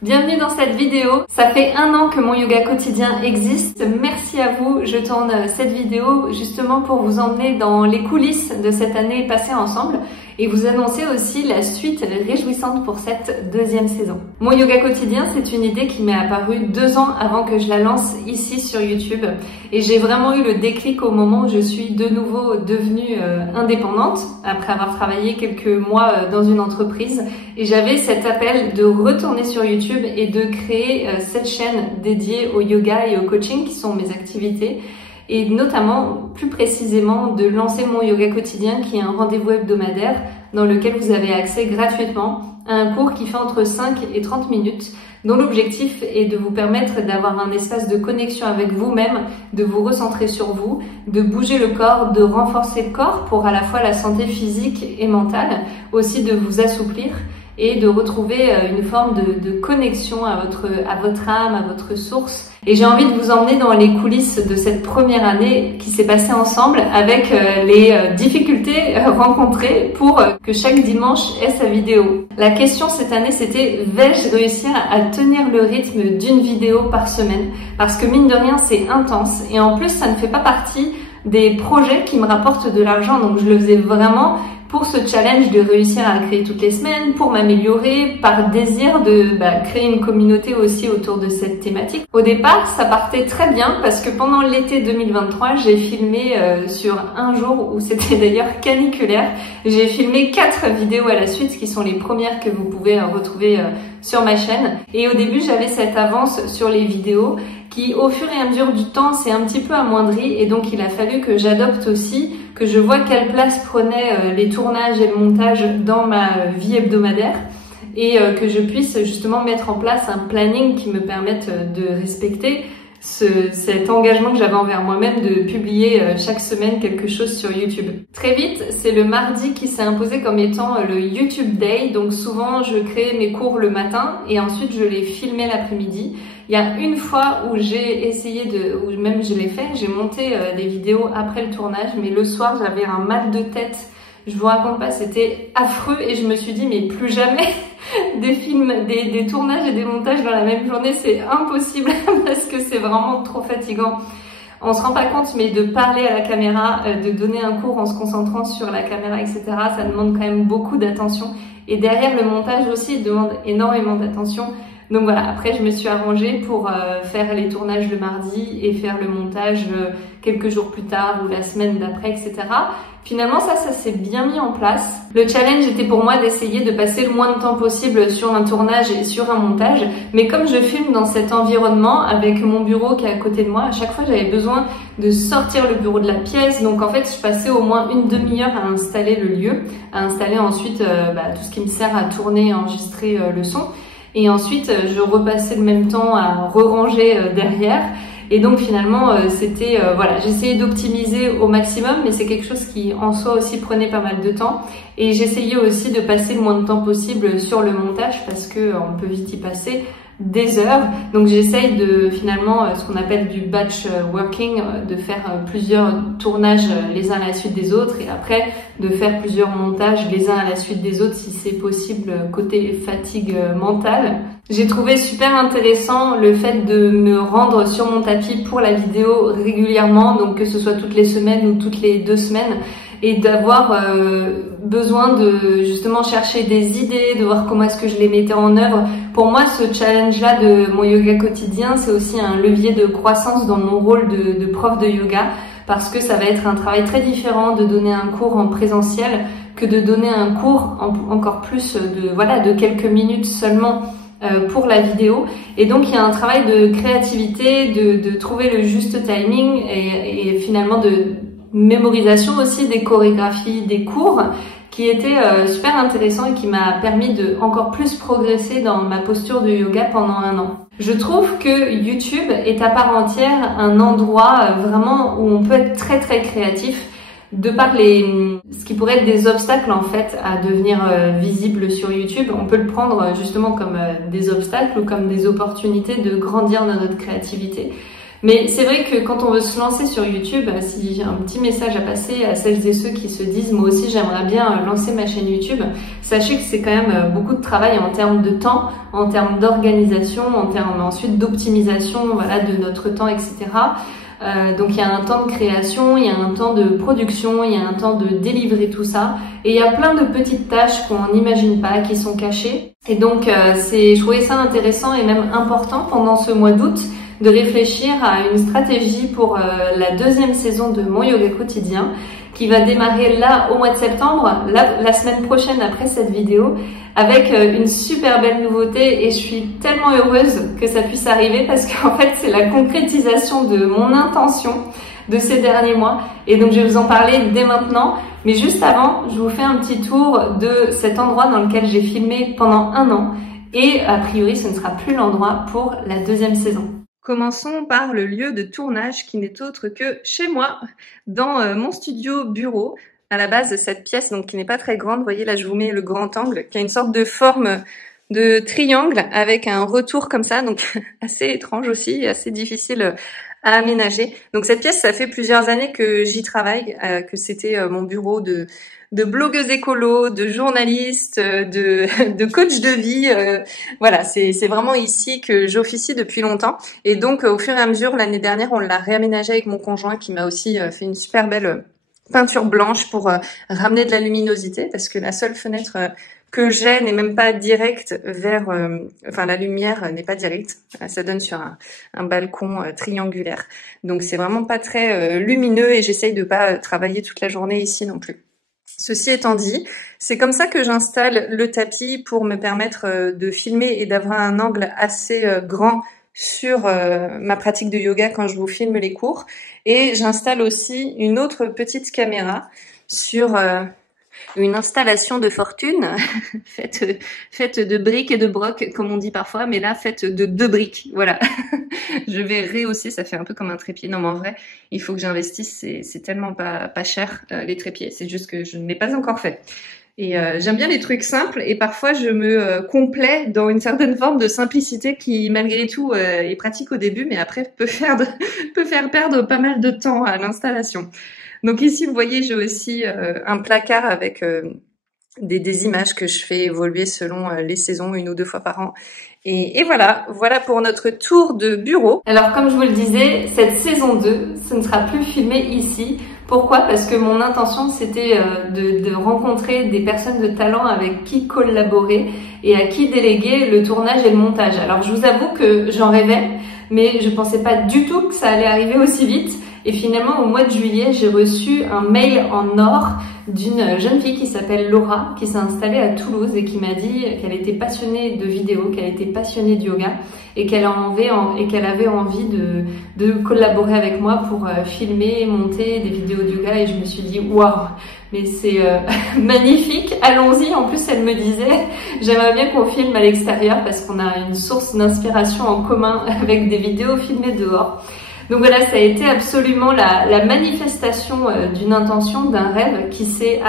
Bienvenue dans cette vidéo. Ça fait 1 an que mon yoga quotidien existe. Merci à vous. Je tourne cette vidéo justement pour vous emmener dans les coulisses de cette année passée ensemble et vous annoncer aussi la suite réjouissante pour cette 2e saison. Mon yoga quotidien, c'est une idée qui m'est apparue 2 ans avant que je la lance ici sur YouTube et j'ai vraiment eu le déclic au moment où je suis de nouveau devenue indépendante après avoir travaillé quelques mois dans une entreprise et j'avais cet appel de retourner sur YouTube et de créer cette chaîne dédiée au yoga et au coaching qui sont mes activités et notamment, plus précisément, de lancer mon yoga quotidien qui est un rendez-vous hebdomadaire dans lequel vous avez accès gratuitement à un cours qui fait entre 5 et 30 minutes dont l'objectif est de vous permettre d'avoir un espace de connexion avec vous-même, de vous recentrer sur vous, de bouger le corps, de renforcer le corps pour à la fois la santé physique et mentale, aussi de vous assouplir et de retrouver une forme de connexion à votre âme, à votre source. Et j'ai envie de vous emmener dans les coulisses de cette première année qui s'est passée ensemble avec les difficultés rencontrées pour que chaque dimanche ait sa vidéo. La question cette année, c'était vais-je réussir à tenir le rythme d'une vidéo par semaine? Parce que mine de rien, c'est intense et en plus, ça ne fait pas partie des projets qui me rapportent de l'argent. Donc je le faisais vraiment pour ce challenge de réussir à créer toutes les semaines, pour m'améliorer, par désir de créer une communauté aussi autour de cette thématique. Au départ, ça partait très bien parce que pendant l'été 2023, j'ai filmé sur un jour où c'était d'ailleurs caniculaire, j'ai filmé 4 vidéos à la suite qui sont les premières que vous pouvez retrouver sur ma chaîne. Et au début, j'avais cette avance sur les vidéos qui, au fur et à mesure du temps, s'est un petit peu amoindrie et donc il a fallu que j'adopte aussi, que je vois quelle place prenaient les tournages et le montage dans ma vie hebdomadaire et que je puisse justement mettre en place un planning qui me permette de respecter cet engagement que j'avais envers moi-même de publier chaque semaine quelque chose sur YouTube. Très vite, c'est le mardi qui s'est imposé comme étant le YouTube Day, donc souvent je créais mes cours le matin et ensuite je les filmais l'après-midi. Il y a une fois où j'ai essayé ou même je l'ai fait, j'ai monté des vidéos après le tournage, mais le soir j'avais un mal de tête. Je vous raconte pas, c'était affreux et je me suis dit mais plus jamais des tournages et des montages dans la même journée, c'est impossible parce que c'est vraiment trop fatigant. On se rend pas compte, mais de parler à la caméra, de donner un cours en se concentrant sur la caméra, etc., ça demande quand même beaucoup d'attention. Et derrière le montage aussi, demande énormément d'attention. Donc voilà, après je me suis arrangée pour faire les tournages le mardi et faire le montage quelques jours plus tard ou la semaine d'après, etc. Finalement ça s'est bien mis en place. Le challenge était pour moi d'essayer de passer le moins de temps possible sur un tournage et sur un montage. Mais comme je filme dans cet environnement avec mon bureau qui est à côté de moi, à chaque fois j'avais besoin de sortir le bureau de la pièce. Donc en fait je passais au moins une demi-heure à installer le lieu, à installer ensuite tout ce qui me sert à tourner et enregistrer le son. Et ensuite, je repassais le même temps à re-ranger derrière. Et donc finalement, c'était j'essayais d'optimiser au maximum, mais c'est quelque chose qui en soi aussi prenait pas mal de temps. Et j'essayais aussi de passer le moins de temps possible sur le montage parce que on peut vite y passer des heures. Donc j'essaye de finalement ce qu'on appelle du batch working, de faire plusieurs tournages les uns à la suite des autres et après de faire plusieurs montages les uns à la suite des autres si c'est possible côté fatigue mentale. J'ai trouvé super intéressant le fait de me rendre sur mon tapis pour la vidéo régulièrement, donc que ce soit toutes les semaines ou toutes les 2 semaines et d'avoir besoin de justement chercher des idées, de voir comment est-ce que je les mettais en œuvre. Pour moi, ce challenge-là de mon yoga quotidien, c'est aussi un levier de croissance dans mon rôle de prof de yoga parce que ça va être un travail très différent de donner un cours en présentiel que de donner un cours encore plus de quelques minutes seulement pour la vidéo. Et donc, il y a un travail de créativité, de trouver le juste timing et finalement de mémorisation aussi des chorégraphies, des cours qui était super intéressant et qui m'a permis de encore plus progresser dans ma posture de yoga pendant 1 an. Je trouve que YouTube est à part entière un endroit vraiment où on peut être très très créatif de par ce qui pourrait être des obstacles en fait à devenir visible sur YouTube. On peut le prendre justement comme des obstacles ou comme des opportunités de grandir dans notre créativité. Mais c'est vrai que quand on veut se lancer sur YouTube, si j'ai un petit message à passer à celles et ceux qui se disent moi aussi j'aimerais bien lancer ma chaîne YouTube, sachez que c'est quand même beaucoup de travail en termes de temps, en termes d'organisation, en termes ensuite d'optimisation, voilà, de notre temps, etc. Donc il y a un temps de création, il y a un temps de production, il y a un temps de délivrer tout ça, et il y a plein de petites tâches qu'on n'imagine pas, qui sont cachées. Et donc je trouvais ça intéressant et même important pendant ce mois d'août de réfléchir à une stratégie pour la deuxième saison de Mon Yoga Quotidien, qui va démarrer là au mois de septembre, la semaine prochaine après cette vidéo, avec une super belle nouveauté, et je suis tellement heureuse que ça puisse arriver parce qu'en fait c'est la concrétisation de mon intention de ces derniers mois, et donc je vais vous en parler dès maintenant. Mais juste avant, je vous fais un petit tour de cet endroit dans lequel j'ai filmé pendant 1 an, et a priori ce ne sera plus l'endroit pour la deuxième saison. Commençons par le lieu de tournage qui n'est autre que chez moi, dans mon studio bureau. À la base, cette pièce, donc qui n'est pas très grande, vous voyez là je vous mets le grand angle, qui a une sorte de forme de triangle avec un retour comme ça, donc assez étrange aussi, assez difficile à aménager. Donc cette pièce, ça fait plusieurs années que j'y travaille, que c'était mon bureau de blogueuse écolo, de journaliste, de coach de vie. Voilà, c'est vraiment ici que j'officie depuis longtemps. Et donc, au fur et à mesure, l'année dernière, on l'a réaménagé avec mon conjoint qui m'a aussi fait une super belle peinture blanche pour ramener de la luminosité, parce que la seule fenêtre que j'ai n'est même pas directe vers... enfin, la lumière n'est pas directe. Ça donne sur un balcon triangulaire. Donc, c'est vraiment pas très lumineux, et j'essaye de pas travailler toute la journée ici non plus. Ceci étant dit, c'est comme ça que j'installe le tapis pour me permettre de filmer et d'avoir un angle assez grand sur ma pratique de yoga quand je vous filme les cours. Et j'installe aussi une autre petite caméra sur une installation de fortune faite de briques et de brocs, comme on dit parfois, mais là faite de 2 briques. Voilà. Je vais rehausser, ça fait un peu comme un trépied. Non, mais en vrai, il faut que j'investisse, c'est tellement pas cher les trépieds, c'est juste que je ne l'ai pas encore fait. Et j'aime bien les trucs simples, et parfois je me complais dans une certaine forme de simplicité qui malgré tout est pratique au début, mais après peut faire perdre pas mal de temps à l'installation. Donc ici vous voyez, j'ai aussi un placard avec des images que je fais évoluer selon les saisons, 1 ou 2 fois par an. Et voilà pour notre tour de bureau. Alors comme je vous le disais, cette saison 2, ce ne sera plus filmé ici. Pourquoi? Parce que mon intention c'était de rencontrer des personnes de talent avec qui collaborer et à qui déléguer le tournage et le montage. Alors je vous avoue que j'en rêvais, mais je pensais pas du tout que ça allait arriver aussi vite. Et finalement, au mois de juillet, j'ai reçu un mail en or d'une jeune fille qui s'appelle Laura, qui s'est installée à Toulouse et qui m'a dit qu'elle était passionnée de vidéo, qu'elle était passionnée de yoga, et qu'elle avait envie de collaborer avec moi pour filmer, monter des vidéos de yoga. Et je me suis dit waouh, mais c'est magnifique, allons-y. En plus, elle me disait j'aimerais bien qu'on filme à l'extérieur parce qu'on a une source d'inspiration en commun avec des vidéos filmées dehors. Donc voilà, ça a été absolument la manifestation d'une intention, d'un rêve qui s'est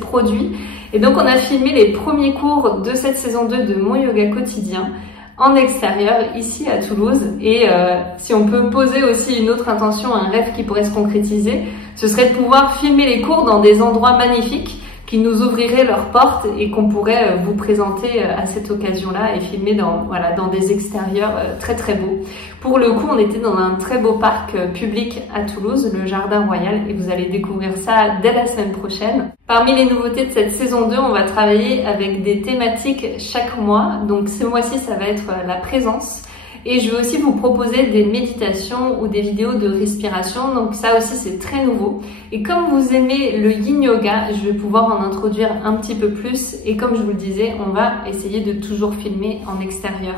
produit. Et donc on a filmé les premiers cours de cette saison 2 de Mon Yoga Quotidien en extérieur, ici à Toulouse. Et si on peut poser aussi une autre intention, un rêve qui pourrait se concrétiser, ce serait de pouvoir filmer les cours dans des endroits magnifiques qui nous ouvriraient leurs portes et qu'on pourrait vous présenter à cette occasion-là et filmer dans des extérieurs très très beaux. Pour le coup, on était dans un très beau parc public à Toulouse, le Jardin Royal, et vous allez découvrir ça dès la semaine prochaine. Parmi les nouveautés de cette saison 2, on va travailler avec des thématiques chaque mois. Donc ce mois-ci, ça va être la présence. Et je vais aussi vous proposer des méditations ou des vidéos de respiration. Donc ça aussi, c'est très nouveau. Et comme vous aimez le yin yoga, je vais pouvoir en introduire un petit peu plus. Et comme je vous le disais, on va essayer de toujours filmer en extérieur.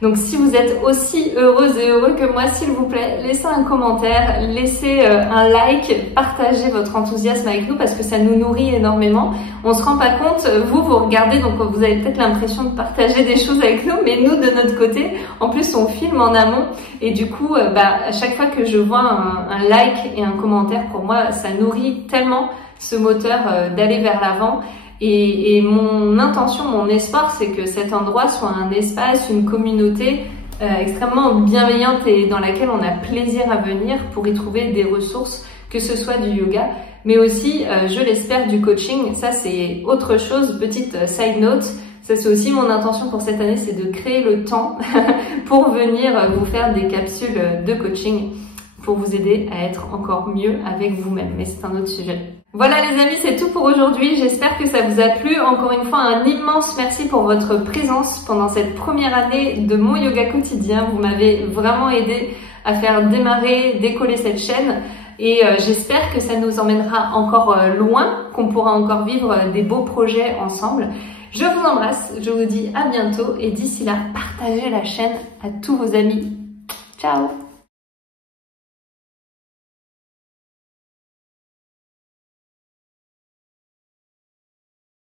Donc si vous êtes aussi heureuse et heureux que moi, s'il vous plaît, laissez un commentaire, laissez un like, partagez votre enthousiasme avec nous parce que ça nous nourrit énormément. On se rend pas compte, vous regardez, donc vous avez peut-être l'impression de partager des choses avec nous, mais nous de notre côté, en plus on filme en amont et du coup, à chaque fois que je vois un like et un commentaire, pour moi, ça nourrit tellement ce moteur d'aller vers l'avant. Et mon intention, mon espoir, c'est que cet endroit soit un espace, une communauté extrêmement bienveillante et dans laquelle on a plaisir à venir pour y trouver des ressources, que ce soit du yoga, mais aussi, je l'espère, du coaching. Ça, c'est autre chose, petite side note. Ça, c'est aussi mon intention pour cette année, c'est de créer le temps pour venir vous faire des capsules de coaching pour vous aider à être encore mieux avec vous-même. Mais c'est un autre sujet. Voilà les amis, c'est tout pour aujourd'hui. J'espère que ça vous a plu. Encore une fois, un immense merci pour votre présence pendant cette première année de mon yoga quotidien. Vous m'avez vraiment aidé à faire démarrer, décoller cette chaîne. Et j'espère que ça nous emmènera encore loin, qu'on pourra encore vivre des beaux projets ensemble. Je vous embrasse, je vous dis à bientôt et d'ici là, partagez la chaîne à tous vos amis. Ciao!